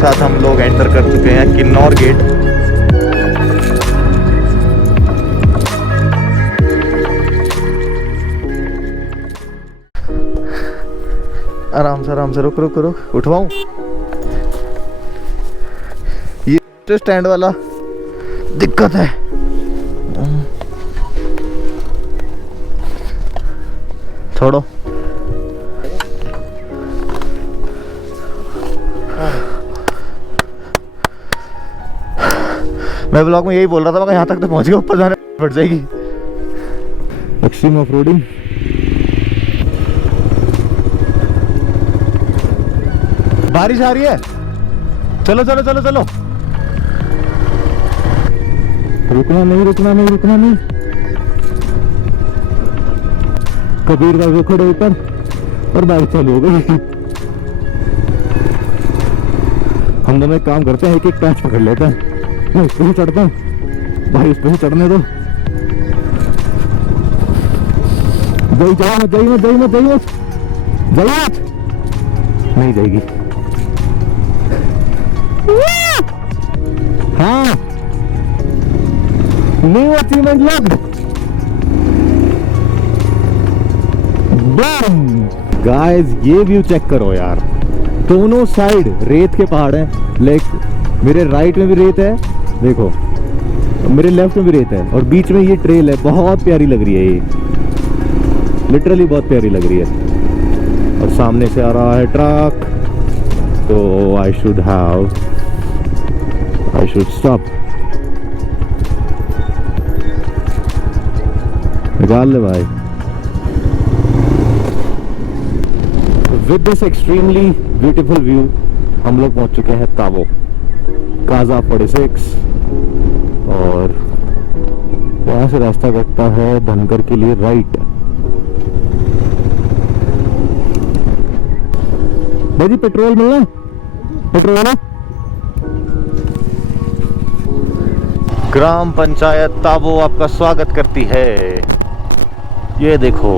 साथ हम लोग एंटर कर चुके हैं किन्नौर गेट। आराम से रुक रुक रुक उठवाऊं। ये स्टैंड वाला दिक्कत है। छोड़ो। मैं ब्लॉग में यही बोल रहा था, मगर यहाँ तक तो पहुँच गया, ऊपर जाने पड़ जाएगी। Extreme off roading. बारिश आ रही है। चलो चलो चलो चलो। रुकना नहीं रुकना नहीं रुकना नहीं। कबीर बाबू खड़े ऊपर और बाइक चालू हो गई। हम दोनों एक काम करते हैं, एक एक पैच पकड़ लेते हैं। मैं इस पे ही चढ़ता हूँ भाई, इस पे ही चढ़ने दो। जाई मत जाई मत जाई मत जाई मत जाई मत। नहीं जाएगी। हाँ न्यू अचीवमेंट लॉक्ड। बम गाइस, ये व्यू चेक करो यार। दोनों साइड रेत के पहाड़ हैं। लाइक मेरे राइट में भी रेत है, देखो मेरे लेफ्ट में भी रेत है, और बीच में ये ट्रेल है। बहुत प्यारी लग रही है ये, लिटरली बहुत प्यारी लग रही है। और सामने से आ रहा है ट्रक, तो आई शुड स्टॉप। निकाल ले भाई। With this extremely beautiful view हम लोग पहुंच चुके हैं ताबो काजा 46, और यहाँ से रास्ता कटता है धनगर के लिए राइट। भाई जी पेट्रोल मिलना, पेट्रोल है। ग्राम पंचायत ताबो आपका स्वागत करती है। ये देखो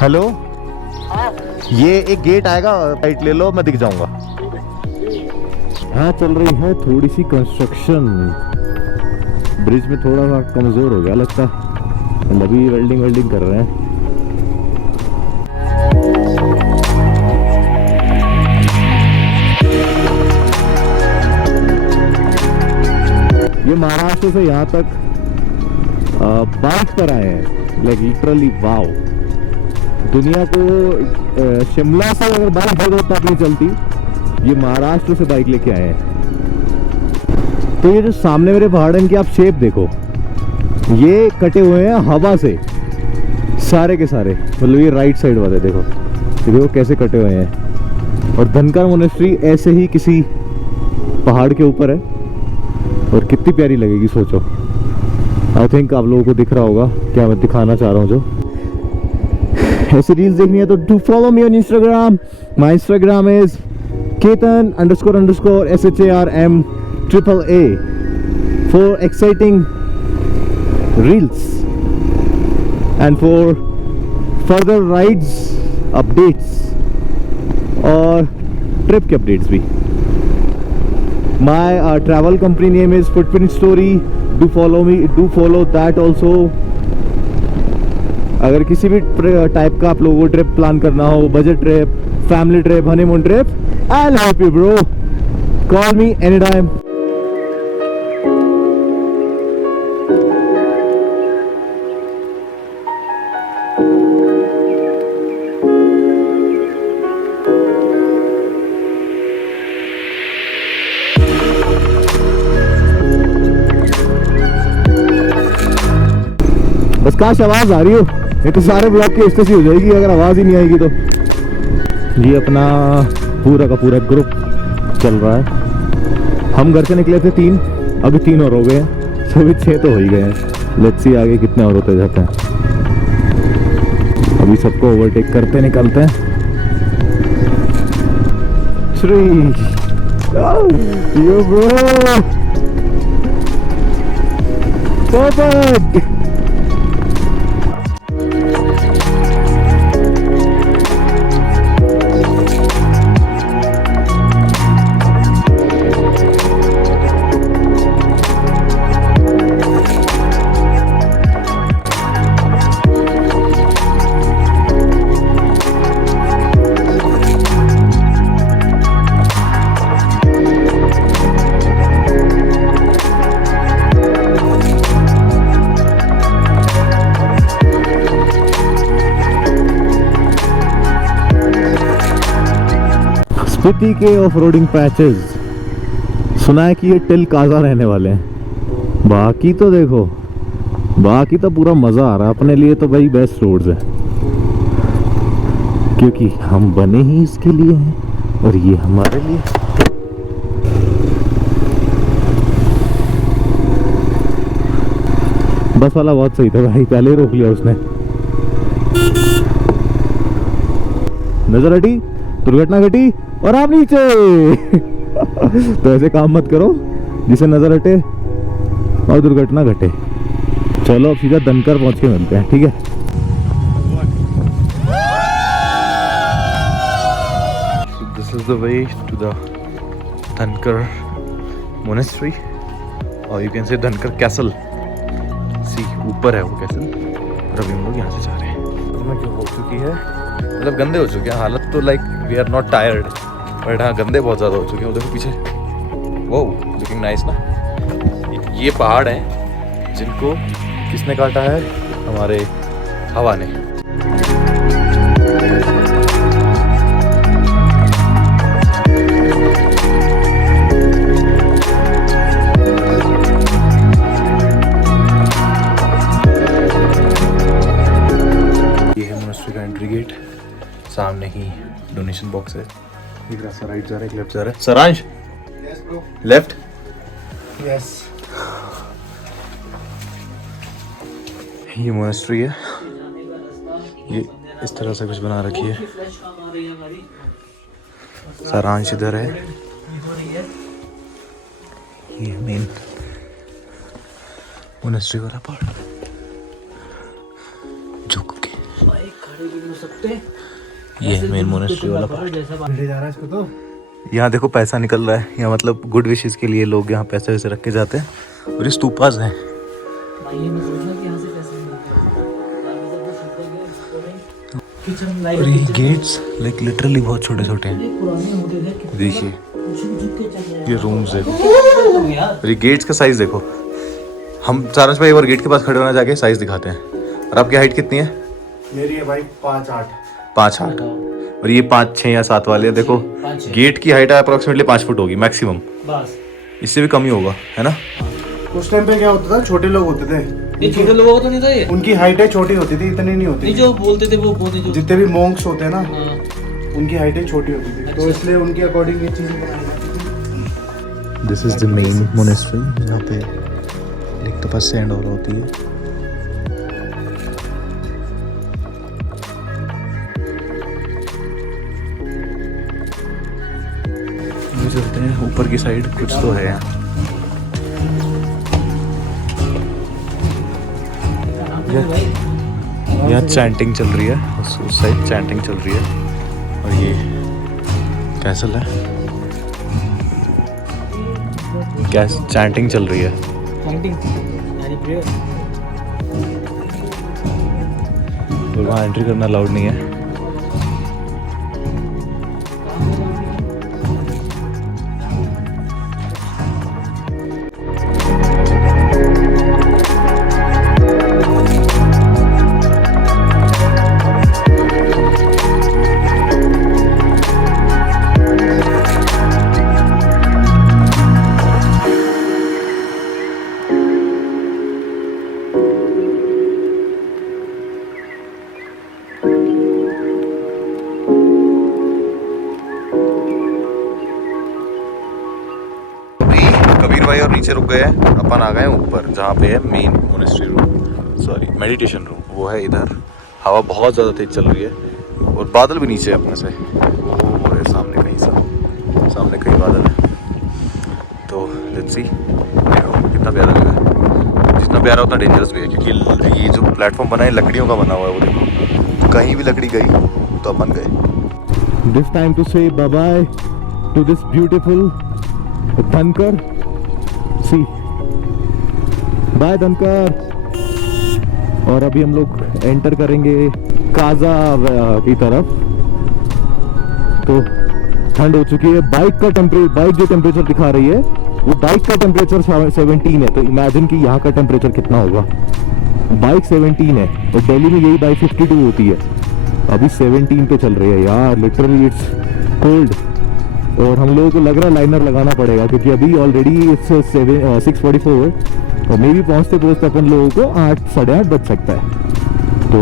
हेलो। ये एक गेट आएगा, राइट ले लो, मैं दिख जाऊंगा। यहाँ चल रही है थोड़ी सी कंस्ट्रक्शन। ब्रिज में थोड़ा सा कमजोर हो गया लगता, अभी वेल्डिंग कर रहे हैं। ये महाराष्ट्र से यहाँ तक बाइक पर आए हैं। लाइक लिटरली वाव। दुनिया को शिमला से अगर बाइक दे दो तब नहीं चलती, ये महाराष्ट्र से बाइक लेके आए हैं। तो ये जो सामने मेरे पहाड़ हैं, इनकी आप शेप देखो, ये कटे हुए हैं हवा से सारे के सारे। मतलब ये राइट साइड वाले देखो, ये देखो कैसे कटे हुए हैं। और धनकर मोनेस्ट्री ऐसे ही किसी पहाड़ के ऊपर है, और कितनी प्यारी लगेगी सोचो। आई थिंक आप लोगों को दिख रहा होगा क्या मैं दिखाना चाह रहा हूँ। जो ऐसी रील्स देखनी है तो do follow me on Instagram. My Instagram is Ketan__SHARM_AA for exciting reels and for further rides updates और ट्रिप के अपडेट्स भी। My travel company name is Footprint Story. Do follow me. Do follow that also. अगर किसी भी type का आप लोगों को ट्रिप प्लान करना हो, budget trip, family trip, honeymoon trip, I'll help you bro. Call me anytime. बस काश आवाज आ रही हो, ये तो सारे ब्लॉग की स्टेसी हो जाएगी अगर आवाज ही नहीं आएगी तो। ये अपना पूरा का पूरा ग्रुप चल रहा है। हम घर से निकले थे 3, अभी 3 और हो गए हैं, सभी 6 तो हो ही गए हैं। लेट्स सी आगे कितने और होते जाते हैं। अभी सबको ओवरटेक करते निकलते हैं। monastery. Yo, bro. Perfect. Spiti के ऑफ रोडिंग पैचेस सुना है कि ये टिल काजा रहने वाले हैं। बाकी तो देखो, बाकी तो पूरा मजा आ रहा है। अपने लिए तो भाई बेस्ट रोड्स है, क्योंकि हम बने ही इसके लिए हैं और ये हमारे लिए। बस वाला बहुत सही था भाई, पहले ही रोक लिया उसने। नजर हटी, दुर्घटना घटी और आप नीचे। तो ऐसे काम मत करो जिसे नजर हटे और दुर्घटना घटे। चलो अब सीधा धनकर पहुंच के मिलते हैं, ठीक है। This is the way to the Dhankar monastery और you can say Dhankar castle. सी ऊपर है वो कैसल और अभी हम लोग यहाँ से जा रहे हैं। तो क्यों हो चुकी है, मतलब गंदे हो चुके हैं। हालत तो like we are not tired, but हाँ गंदे बहुत ज़्यादा हो चुके हैं। देखो पीछे, वो लुकिंग नाइस ना। ये पहाड़ हैं जिनको किसने काटा है, हमारे हवा ने। ये है मोनेस्ट्री का एंट्री गेट, सामने ही डोनेशन बॉक्स है। एक रास्ता राइट जा रहा है, एक लेफ्ट जा रहा है। Saransh left, yes. ये मोनेस्ट्री है, ये इस तरह से कुछ बना रखी है। सारांश इधर है, ये मेन मोनेस्ट्री वाला पार्ट। झुक के ये मेन मोनेस्ट्री वाला पार्ट ले जा रहा है इसको। तो यहाँ देखो पैसा निकल रहा है, यहाँ मतलब गुड विशेस के लिए लोग यहाँ पैसे वैसे रख के जाते हैं। और ये स्तूपास हैं। और ये गेट्स लाइक लिटरली बहुत छोटे छोटे हैं। देखिए ये रूम्स देखो, और ये गेट्स का साइज देखो। हम सारंश भाई और गेट के पास खड़े होना जाके साइज दिखाते हैं। और आपकी हाइट कितनी है? मेरी है भाई 5'8". 5'8", और ये 5, 6 या 7 वाले देखो। गेट की हाइट अप्रोक्सीमेटली 5 फुट होगी मैक्सिमम, इससे भी कम ही होगा, है ना। उस टाइम पे क्या होता था, छोटे लोग होते थे। ये छोटे लोगों को तो नहीं था ये, उनकी हाइटें छोटी होती थी, इतनी नहीं होती। नहीं जो बोलते थे वो बोलते जो जितने भी मॉन्क्स होते हैं ना, हाँ। उनकी हाइटें छोटी होती थी, तो इसलिए उनके अकॉर्डिंग ये चीजें बनाई जाती थी। This is the main monastery, जहाँ पे एक तपस्या एंड ऑल होती है। चलते हैं ऊपर की साइड, कुछ तो है यहाँ। यहाँ चैंटिंग चल रही है, उस साइड चैंटिंग चल रही है। और ये कैसल है, कैस चैंटिंग चल रही है। और वहाँ एंट्री करना अलाउड नहीं है। कबीर भाई और नीचे रुक गए हैं, अपन आ गए हैं ऊपर जहाँ पे है main monastery room, sorry meditation room, वो है इधर। हवा बहुत ज़्यादा तेज चल रही है और बादल भी नीचे है अपने से, वो है सामने कहीं सा। Let's see. देखो कितना प्यारा लग रहा है, जितना प्यारा उतना डेंजरस भी है, क्योंकि ये जो प्लेटफॉर्म बना है लकड़ियों का बना हुआ है। वो देखो कहीं भी लकड़ी गई तो अपन गए। This time to say bye bye to this beautiful Dhankar see. Bye धनकर। और अभी हम लोग एंटर करेंगे काजा की तरफ। तो ठंड हो चुकी है। बाइक जो टेम्परेचर दिखा रही है वो बाइक का टेम्परेचर 17 है। तो इमेजिन कि यहाँ का टेम्परेचर कितना होगा। बाइक 17 है और दिल्ली में यही बाइक 52 होती है, अभी 17 पे चल रही है यार। Literally it's cold. और हम लोगों को लग रहा है लाइनर लगाना पड़ेगा, क्योंकि अभी ऑलरेडी 6:44 है और मे भी पहुँचते अपन लोगों को 8 साढ़े 8 बज सकता है। तो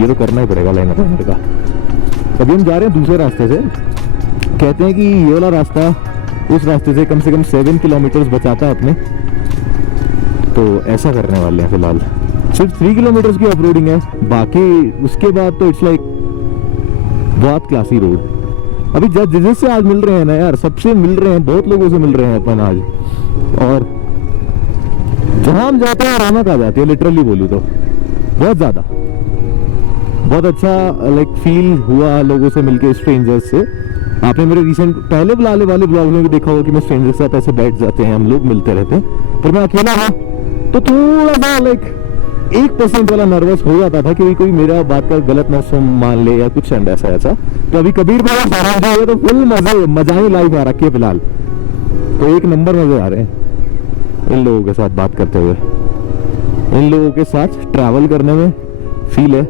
ये तो करना ही पड़ेगा लाइनर का। अभी हम जा रहे हैं दूसरे रास्ते से। कहते हैं कि ये वाला रास्ता उस रास्ते से कम 7 किलोमीटर्स बचाता है अपने। तो ऐसा करने वाले हैं फिलहाल। सिर्फ 3 किलोमीटर्स की ऑफ रोडिंग है, बाकी उसके बाद तो इट्स लाइक बहुत क्लासी रोड। अभी जिससे आज मिल रहे हैं ना यार, सबसे मिल रहे हैं, बहुत लोगों से मिल रहे हैं अपन आज। और जहां हम जाते हैं रौनक आ जाती है, लिटरली बोलूं तो बहुत ज्यादा। बहुत अच्छा लाइक फील हुआ लोगों से मिलके, स्ट्रेंजर्स से। आपने मेरे रिसेंट पहले वाले ब्लॉग में भी देखा होगा कि मैं स्ट्रेंजर्स के साथ ऐसे बैठ जाते हैं, हम लोग मिलते रहते हैं। पर मैं अकेला था तो थोड़ा सा लाइक 1% वाला नर्वस हो जाता था कि कोई मेरा बात का गलत ना मान ले या कुछ ऐसा। तो अभी कबीर बाबा सारा है तो फुल मजा ही लाइव आ रखी है फिलहाल। तो एक नंबर मजे आ रहे हैं इन लोगों के साथ बात करते हुए, इन लोगों के साथ ट्रैवल करने में फील है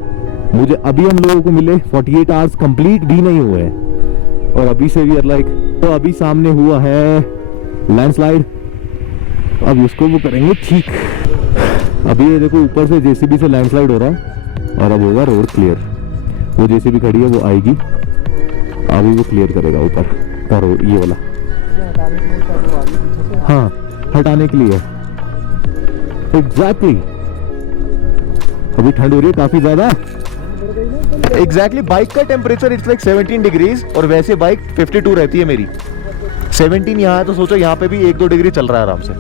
मुझे। अभी हम लोगों को मिले 48 आवर्स कंप्लीट भी नहीं हुए हैं और अभी से भी लाइक। तो अभी सामने हुआ है लैंडस्लाइड, अब उसको वो करेंगे ठीक। अभी ये देखो ऊपर से जेसीबी से लैंडस्लाइड हो रहा है और अब होगा रोड क्लियर। वो जेसीबी खड़ी है, वो आएगी, अभी वो क्लियर करेगा ऊपर का रोड, ये वाला। हाँ, हटाने के लिए एग्जैक्टली। अभी ठंड हो रही है काफी ज्यादा। एग्जैक्टली बाइक का टेम्परेचर इट्स लाइक 17 डिग्रीज और वैसे बाइक 52 रहती है मेरी। 17 यहाँ है तो सोचो यहाँ पे भी 1-2 डिग्री चल रहा है आराम से,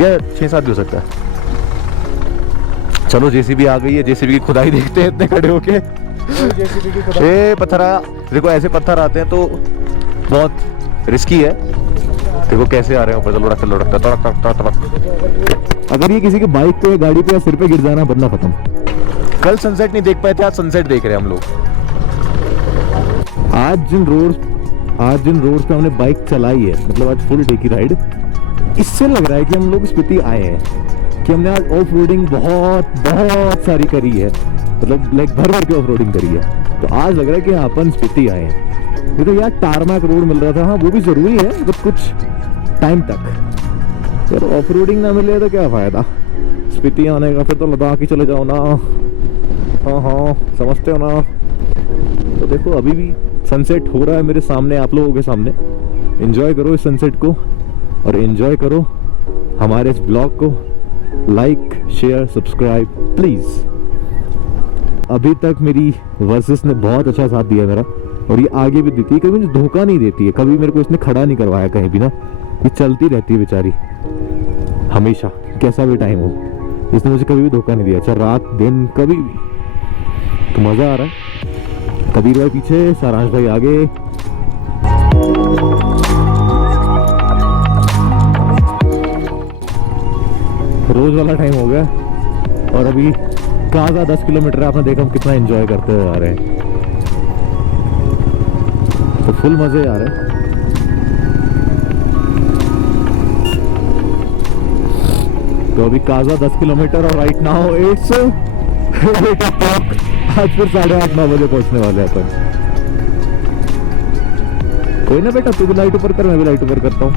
या 6-7 भी हो सकता है। चलो जेसीबी आ गई है, जेसीबी की खुदाई देखते हैं इतने खड़े होके। ए पत्थर, देखो ऐसे पत्थर आते हैं तो बहुत रिस्की है। देखो कैसे आ रहे हैं ऊपर। चलो रख। अगर ये किसी के बाइक पे, गाड़ी पे या सिर पे गिर जाना, बंदा खत्म। कल सनसेट नहीं देख पाए थे, आज सनसेट देख रहे हैं हम लोग। आज जिन रोड्स पे हमने बाइक चलाई है, मतलब आज फुल डे की राइड, इससे लग रहा है कि हम लोग स्पीति आए हैं, कि हमने आज ऑफ रोडिंग बहुत सारी करी है, मतलब लाइक भर के ऑफ रोडिंग करी है। तो आज लग रहा है कि यहाँ अपन स्पीति आए हैं। ये तो यार टारमैक रोड मिल रहा था, हाँ वो भी जरूरी है बट कुछ टाइम तक। यार ऑफ रोडिंग ना मिले तो क्या फायदा स्पीति आने का, फिर तो लद्दाख ही चले जाओ ना। हाँ समझते हो ना। तो देखो अभी भी सनसेट हो रहा है मेरे सामने, आप लोगों के सामने। एंजॉय करो इस सनसेट को और एंजॉय करो हमारे इस ब्लॉग को। Like share subscribe please. अभी तक मेरी वर्सेस ने बहुत अच्छा साथ दिया मेरा, और ये आगे भी देती है, कभी मुझे धोखा नहीं देती है। कभी मेरे को इसने खड़ा नहीं करवाया कहीं भी ना, ये चलती रहती है बेचारी हमेशा, कैसा भी टाइम हो। इसने मुझे कभी भी धोखा नहीं दिया, चाहे रात दिन कभी भी। तो मजा आ रहा है। कबीर भाई पीछे, सारांश भाई आगे। रोज वाला टाइम हो गया और अभी काजा 10 किलोमीटर है। आपने देखा हम कितना एंजॉय करते हुए आ रहे हैं, तो फुल मजे आ रहे हैं। तो अभी काजा 10 किलोमीटर और राइट नाउ इट्स 8 o'clock। आज फिर 8:30-9 बजे पहुंचने वाले हैं अपन। कोई ना बेटा, तू भी लाइट ऊपर कर, मैं भी लाइट ऊपर करता हूँ।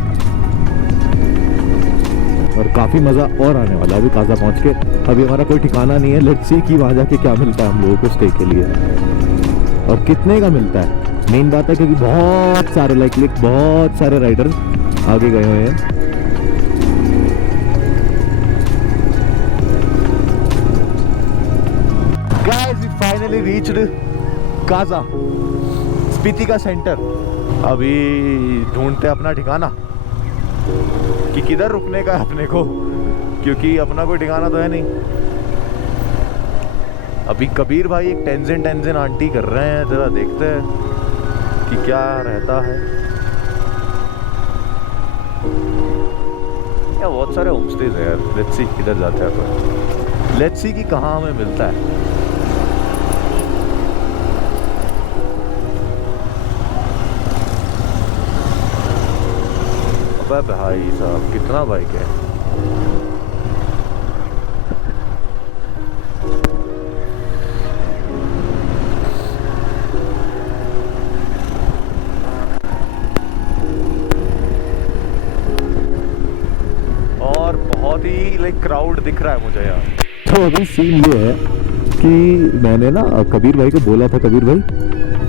और काफी मजा और आने वाला है अभी काजा पहुंच के। अभी हमारा कोई ठिकाना नहीं है, लेट्स सी कि वहां जाके क्या मिलता है हम लोगों को स्टे के लिए और कितने का मिलता है। मेन बात है क्योंकि बहुत सारे बहुत सारे राइडर्स आगे गए हुए हैं। Guys, we finally reached Kaza, Spiti का सेंटर। अभी ढूंढते अपना ठिकाना कि किधर रुकने का है अपने को, क्योंकि अपना कोई ठिकाना तो है नहीं। अभी कबीर भाई एक टेंजन आंटी कर रहे हैं, जरा देखते हैं कि क्या रहता है। या बहुत सारे होम स्टेज है यार। लेट्स सी किधर जाते हैं अपन, लेट्स सी कि कहाँ हमें मिलता है। अबे भाई साहब कितना बाइक है। और बहुत ही लाइक क्राउड दिख रहा है मुझे यार। तो अभी सीन ये है कि मैंने ना कबीर भाई को बोला था, कबीर भाई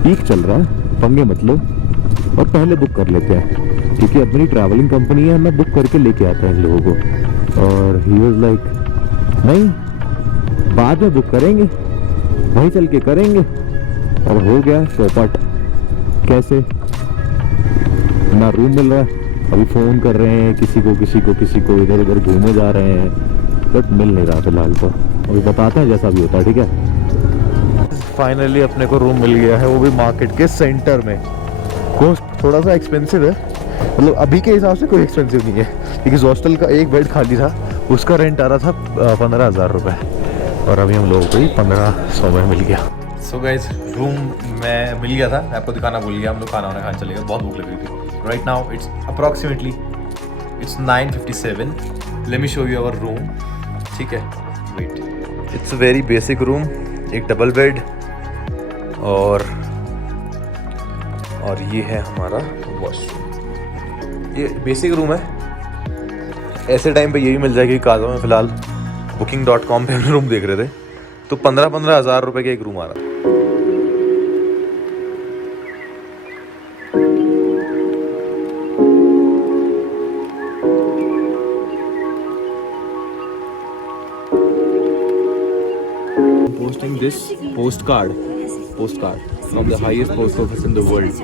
पीक चल रहा है, पंगे मत लो और पहले बुक कर लेते हैं, क्योंकि अपनी ट्रैवलिंग कंपनी है, मैं बुक करके लेके आता है इन लोगों को। और ही वाज लाइक नहीं, बाद में बुक करेंगे, वहीं चल के करेंगे। और हो गया चौपट। कैसे ना रूम मिल रहा है, अभी फ़ोन कर रहे हैं किसी को इधर उधर घूमे जा रहे हैं, बट मिल नहीं रहा फिलहाल। तो अभी बताते हैं जैसा भी होता है, ठीक है। फाइनली अपने को रूम मिल गया है, वो भी मार्केट के सेंटर में। कॉस्ट थोड़ा सा एक्सपेंसिव है, मतलब अभी के हिसाब से कोई एक्सपेंसिव नहीं है, क्योंकि हॉस्टल का एक बेड खाली था, उसका रेंट आ रहा था 15,000 रुपये, और अभी हम लोगों को ही 1500 में मिल गया। सो गाइज रूम में मिल गया था, मैं आपको दिखाना भूल गया। हम लोग खाना खाने चले गए, बहुत भूख लग रही थी। Right now it's approximately 9:57। Let me show you our room, ठीक है। Wait, it's a very basic room, एक डबल बेड और ये है हमारा वॉशरूम। ये बेसिक रूम है, ऐसे टाइम पे यही मिल जाएगी काज़ा में। फिलहाल booking.com पे हम रूम देख रहे थे, तो 15 हज़ार रुपये का एक रूम आ रहा था। Posting this postcard from the highest post office in the world.